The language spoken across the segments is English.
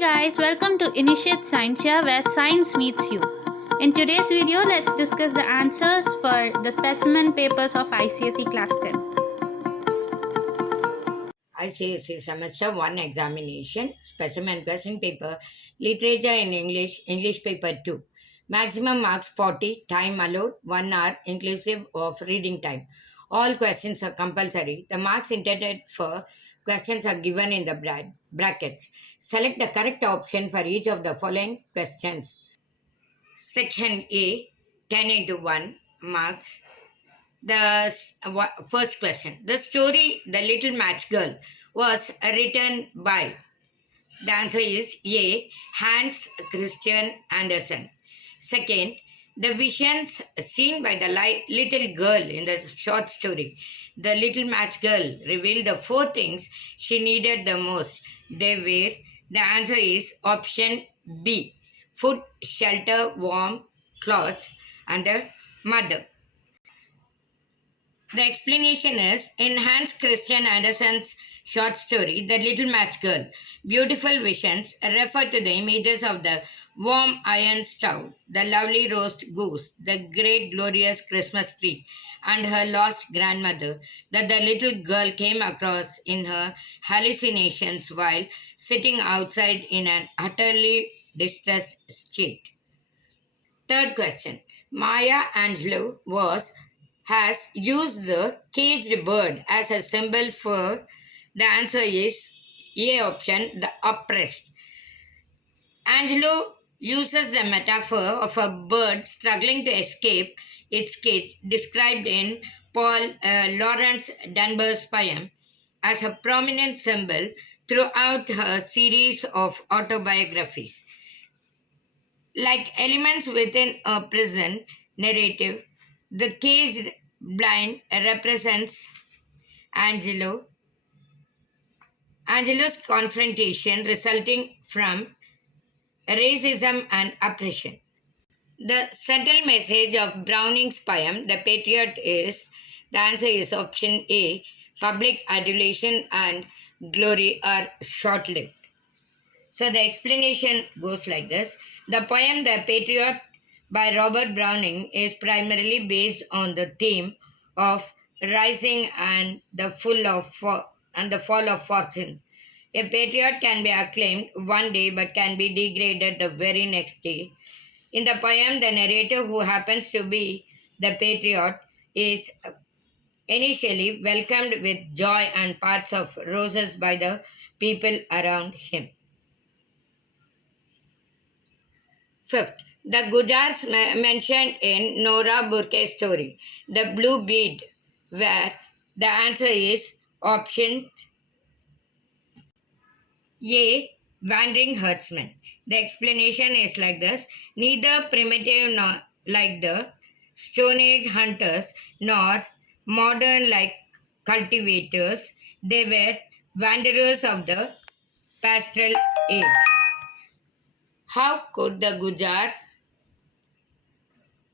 Guys, welcome to Initiate Scientia where science meets you. In today's video, let's discuss the answers for the specimen papers of ICSE Class 10. ICSE Semester 1 Examination, Specimen Question Paper, Literature in English, English Paper 2. Maximum marks 40, time allowed 1 hour inclusive of reading time. All questions are compulsory. The marks intended for questions are given in the brackets. Select the correct option for each of the following questions. Section A, 10 into 1 marks. First question. The story The Little Match Girl was written by. The answer is A. Hans Christian Andersen. Second, the visions seen by the little girl in the short story The Little Match Girl revealed the 4 things she needed the most. They were. The answer is option B. Food, shelter, warm clothes, and a mother. The explanation is in Hans Christian Andersen's short story, The Little Match Girl, beautiful visions refer to the images of the warm iron stove, the lovely roast goose, the great glorious Christmas tree, and her lost grandmother that the little girl came across in her hallucinations while sitting outside in an utterly distressed state. Third question. Maya Angelou has used the caged bird as a symbol for. The answer is A option, the oppressed. Angelou uses the metaphor of a bird struggling to escape its cage, described in Paul Laurence Dunbar's poem, as a prominent symbol throughout her series of autobiographies. Like elements within a prison narrative, the caged blind represents Angelou's confrontation resulting from racism and oppression. The subtle message of Browning's poem, The Patriot, is the answer is option A. Public adulation and glory are short lived. So the explanation goes like this. The poem The Patriot by Robert Browning is primarily based on the theme of rising and the fall of fortune. A patriot can be acclaimed one day but can be degraded the very next day. In the poem, the narrator, who happens to be the patriot, is initially welcomed with joy and parts of roses by the people around him. Fifth, the Gujars mentioned in Nora Burke's story, The Blue Bead, where the answer is option A. Wandering herdsmen. The explanation is like this. Neither primitive nor like the Stone Age hunters nor modern like cultivators, they were wanderers of the pastoral age. How could the Gujar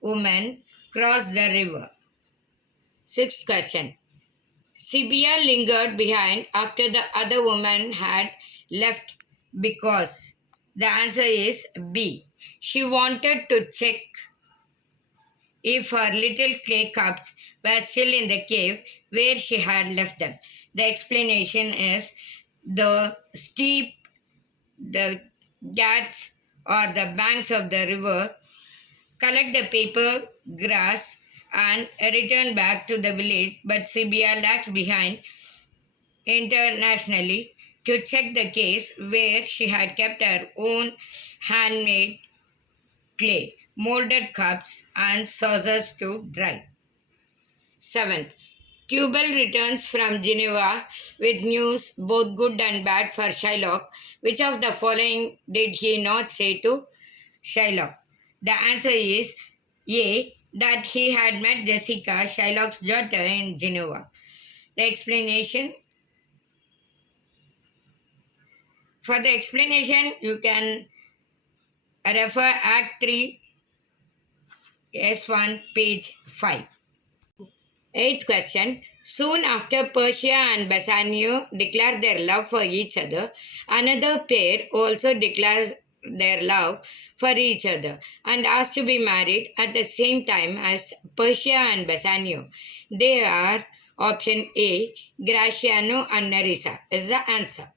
woman cross the river? Sixth question. Sibia lingered behind after the other woman had left because. The answer is B. She wanted to check if her little clay cups were still in the cave where she had left them. The explanation is the ghats or the banks of the river collect the paper, grass, and return back to the village, but Sibia lags behind internationally to check the case where she had kept her own handmade clay, molded cups, and saucers to dry. Seventh, Tubal returns from Geneva with news both good and bad for Shylock. Which of the following did he not say to Shylock? The answer is A. That he had met Jessica, Shylock's daughter, in Geneva. The explanation. For the explanation, you can refer Act 3, S1, page 5. Eighth question. Soon after Persia and Bassanio declare their love for each other, another pair also declares their love for each other and asked to be married at the same time as Persia and Bassanio. They are option A, Graciano and Nerissa is the answer.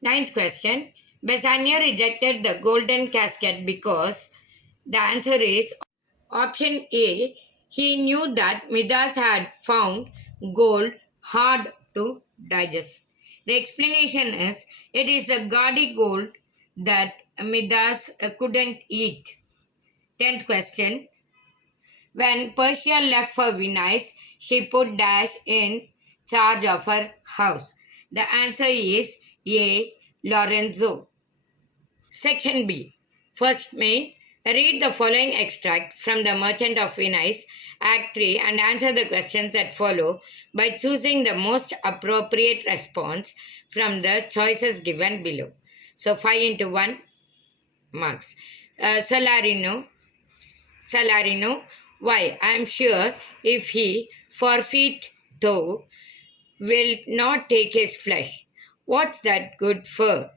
Ninth question. Bassanio rejected the golden casket because the answer is option A. He knew that Midas had found gold hard to digest. The explanation is it is a gaudy gold that Midas couldn't eat. Tenth question. When Persia left for Venice, she put Dash in charge of her house. The answer is A. Lorenzo. Section B. First main. Read the following extract from The Merchant of Venice, Act 3, and answer the questions that follow by choosing the most appropriate response from the choices given below. So 5 into 1 marks. Salarino, why? I am sure if he forfeit though, will not take his flesh. What's that good for?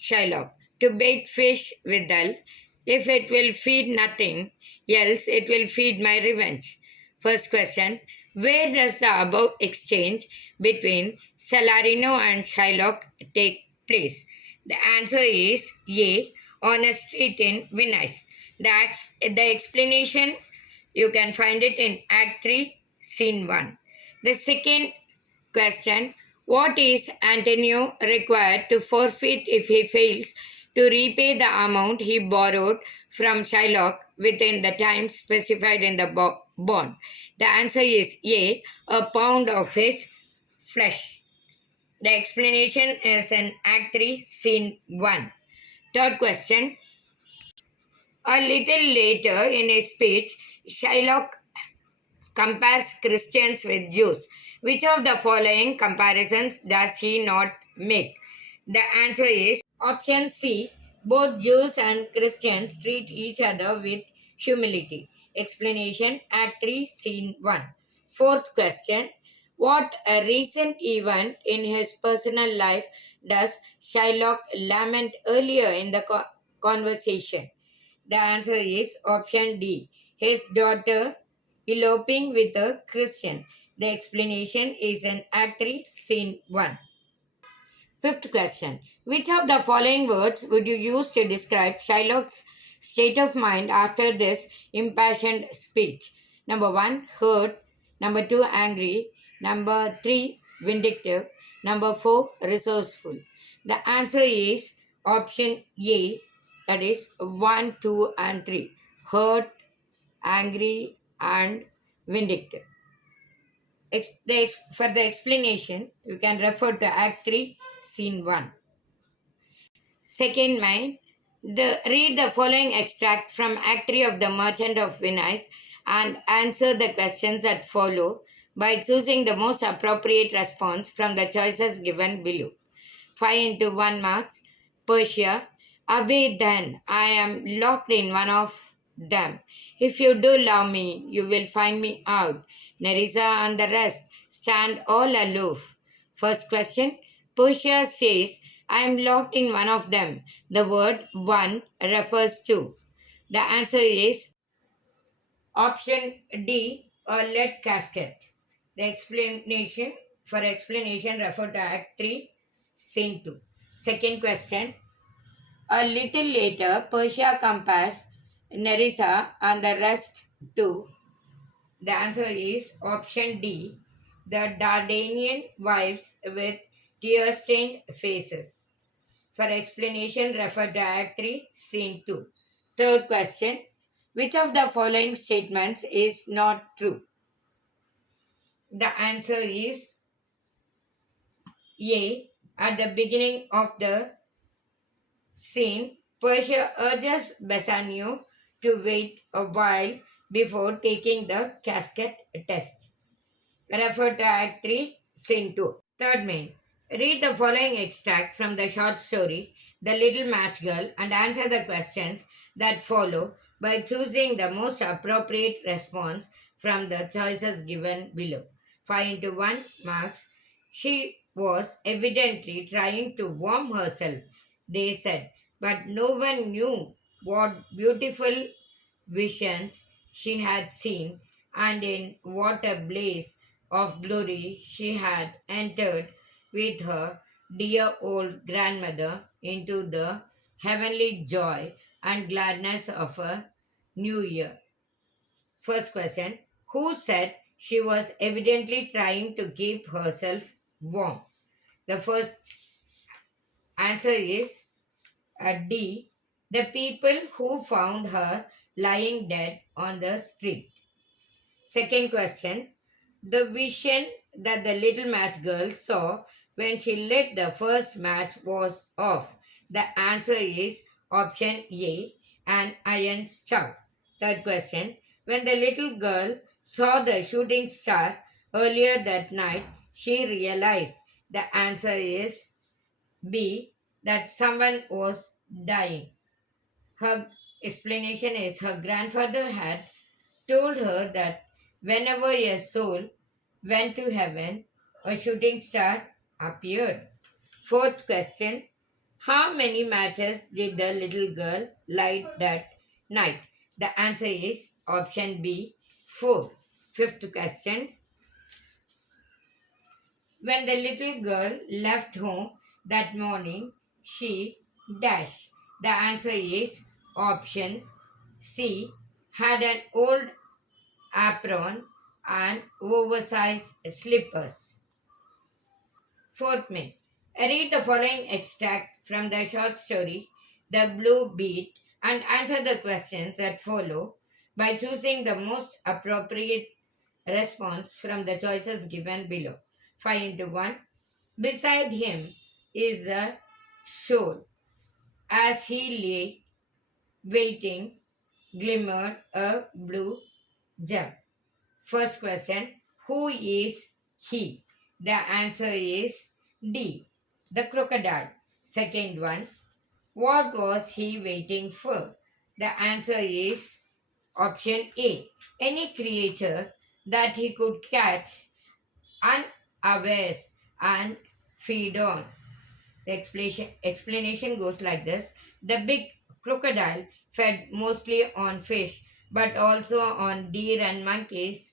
Shylock, to bait fish withal, if it will feed nothing else, it will feed my revenge. First question, where does the above exchange between Salarino and Shylock take place? The answer is A, on a street in Venice. The explanation, you can find it in Act 3, Scene 1. The second question, what is Antonio required to forfeit if he fails to repay the amount he borrowed from Shylock within the time specified in the bond? The answer is A, a pound of his flesh. The explanation is in Act 3, Scene 1. Third question. A little later in his speech, Shylock compares Christians with Jews. Which of the following comparisons does he not make? The answer is option C. Both Jews and Christians treat each other with humility. Explanation, Act 3, Scene 1. Fourth question. What a recent event in his personal life does Shylock lament earlier in the conversation? The answer is option D. His daughter eloping with a Christian. The explanation is in Act 3, Scene 1. Fifth question. Which of the following words would you use to describe Shylock's state of mind after this impassioned speech? Number 1, hurt. Number 2, angry. Number 3, vindictive. Number 4, resourceful. The answer is option A, that is 1, 2, and 3. Hurt, angry, and vindictive. For the explanation, you can refer to Act 3, Scene 1. Second main, read the following extract from Act 3 of The Merchant of Venice and answer the questions that follow by choosing the most appropriate response from the choices given below. 5 into 1 marks. Persia, away then, I am locked in one of them. If you do love me, you will find me out. Nerissa and the rest stand all aloof. First question, Persia says, I am locked in one of them. The word one refers to. The answer is option D, a lead casket. The explanation, refer to Act 3, Scene 2. Second question, a little later, Persia compares Nerissa and the rest to. The answer is option D, the Dardanian wives with tear-stained faces. For explanation, refer to Act 3, Scene 2. Third question, which of the following statements is not true? The answer is A, at the beginning of the scene, Persia urges Bassanio to wait a while before taking the casket test. Refer to Act 3, Scene 2. Third main. Read the following extract from the short story, The Little Match Girl, and answer the questions that follow by choosing the most appropriate response from the choices given below. 5 into 1 marks. She was evidently trying to warm herself, they said, but no one knew what beautiful visions she had seen and in what a blaze of glory she had entered with her dear old grandmother into the heavenly joy and gladness of a new year. First question: who said she was evidently trying to keep herself warm? The first answer is D. The people who found her lying dead on the street. Second question: the vision that the little match girl saw when she lit the first match was of. The answer is option A, an iron star. Third question: when the little girl saw the shooting star earlier that night, she realized. The answer is B, that someone was dying. Her explanation is her grandfather had told her that whenever a soul went to heaven, a shooting star appeared. Fourth question: how many matches did the little girl light that night? The answer is option B, 4. Fifth question: when the little girl left home that morning, she dash. The answer is option C, had an old apron and oversized slippers. Fourth myth. Read the following extract from the short story, The Blue Beat, and answer the questions that follow by choosing the most appropriate response from the choices given below. 5 into 1. Beside him is the shore. As he lay waiting, glimmered a blue gem. First question: who is he? The answer is D, the crocodile. Second one: what was he waiting for? The answer is option A, any creature that he could catch unawares and feed on. The explanation goes like this: the big crocodile fed mostly on fish, but also on deer and monkeys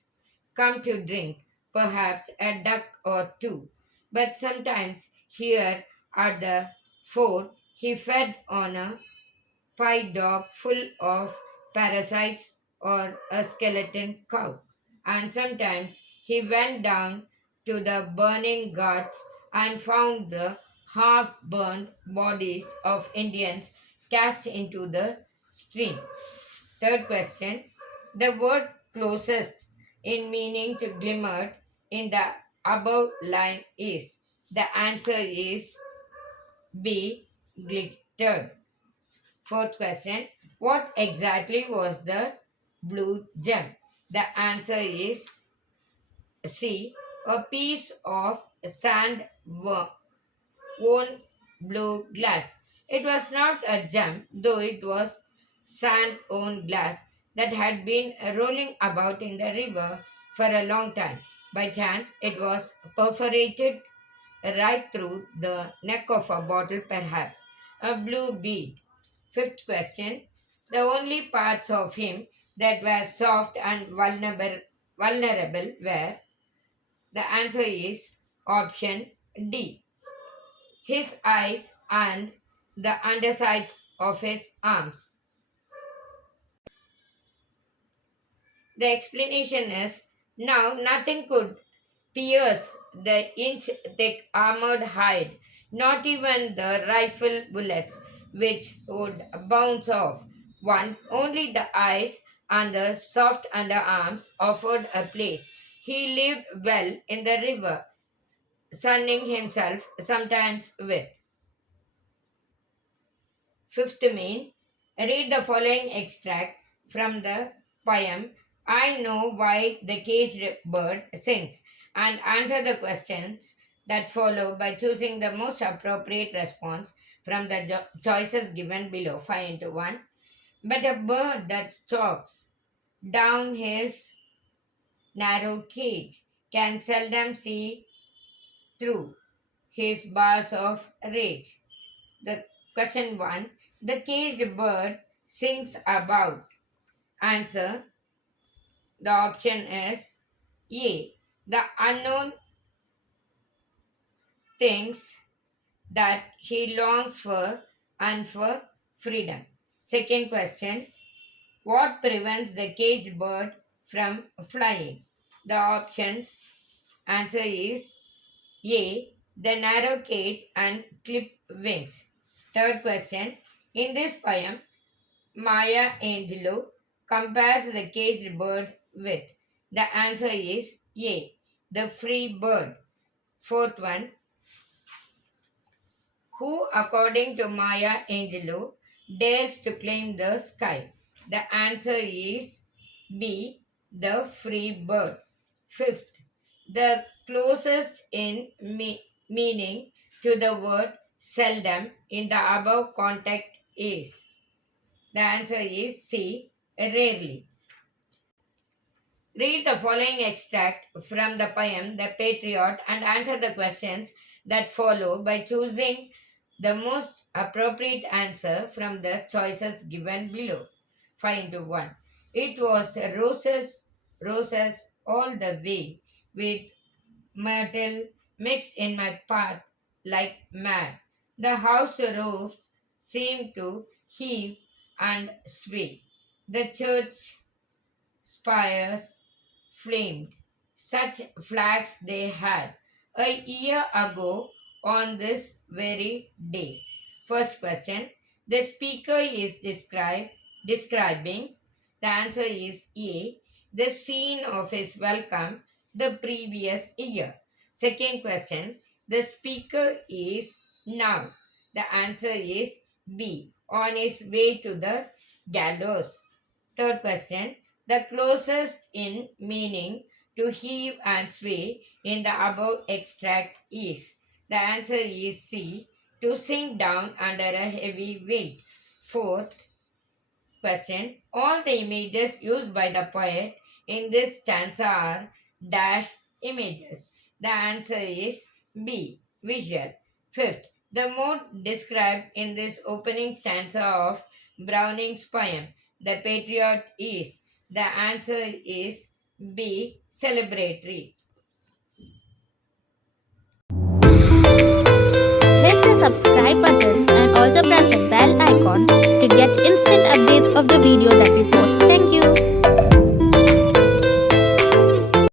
come to drink, perhaps a duck or two. But sometimes here at the fort he fed on a pie dog full of parasites or a skeleton cow. And sometimes he went down to the burning ghats and found the half burned bodies of Indians cast into the stream. Third question: the word closest in meaning to glimmered in the above line is. The answer is B, glittered. Fourth question: what exactly was the blue gem? The answer is C, a piece of sand worn blue glass. It was not a gem, though it was sand worn glass that had been rolling about in the river for a long time. By chance, it was perforated right through the neck of a bottle, perhaps. A blue bead. Fifth question: the only parts of him that were soft and vulnerable were. The answer is option D, his eyes and the undersides of his arms. The explanation is now nothing could pierce the inch thick armored hide, not even the rifle bullets, which would bounce off. One, only the eyes and the soft underarms offered a place. He lived well in the river, sunning himself sometimes with. Fifth main, read the following extract from the poem I Know Why the Caged Bird Sings and answer the questions that follow by choosing the most appropriate response from the choices given below. 5 into 1. But a bird that stalks down his narrow cage, can seldom see through his bars of rage. The question 1. The caged bird sings about. Answer. The option is A. The unknown things that he longs for and for freedom. Second question. What prevents the caged bird from flying? The options answer is A. The narrow cage and clipped wings. Third question. In this poem, Maya Angelou compares the caged bird with. The answer is A. The free bird. Fourth one. Who, according to Maya Angelou, dares to claim the sky? The answer is B. The free bird. Fifth, the closest in meaning to the word seldom in the above context is. The answer is C. Rarely. Read the following extract from the poem The Patriot and answer the questions that follow by choosing the most appropriate answer from the choices given below. 5 into 1. It was roses, roses all the way, with myrtle mixed in my path like mad. The house roofs seemed to heave and sway. The church spires flamed. Such flags they had a year ago on this very day. First question. The speaker is describing. The answer is A. The scene of his welcome the previous year. Second question. The speaker is now. The answer is B. On his way to the gallows. Third question. The closest in meaning to heave and sway in the above extract is. The answer is C. To sink down under a heavy weight. Fourth question. All the images used by the poet in this stanza are dash images. The answer is B. Visual. Fifth. The mood described in this opening stanza of Browning's poem, The Patriot, is. The answer is B. Celebratory. Hit the subscribe button and also press the bell icon to get instant updates of the video that we post.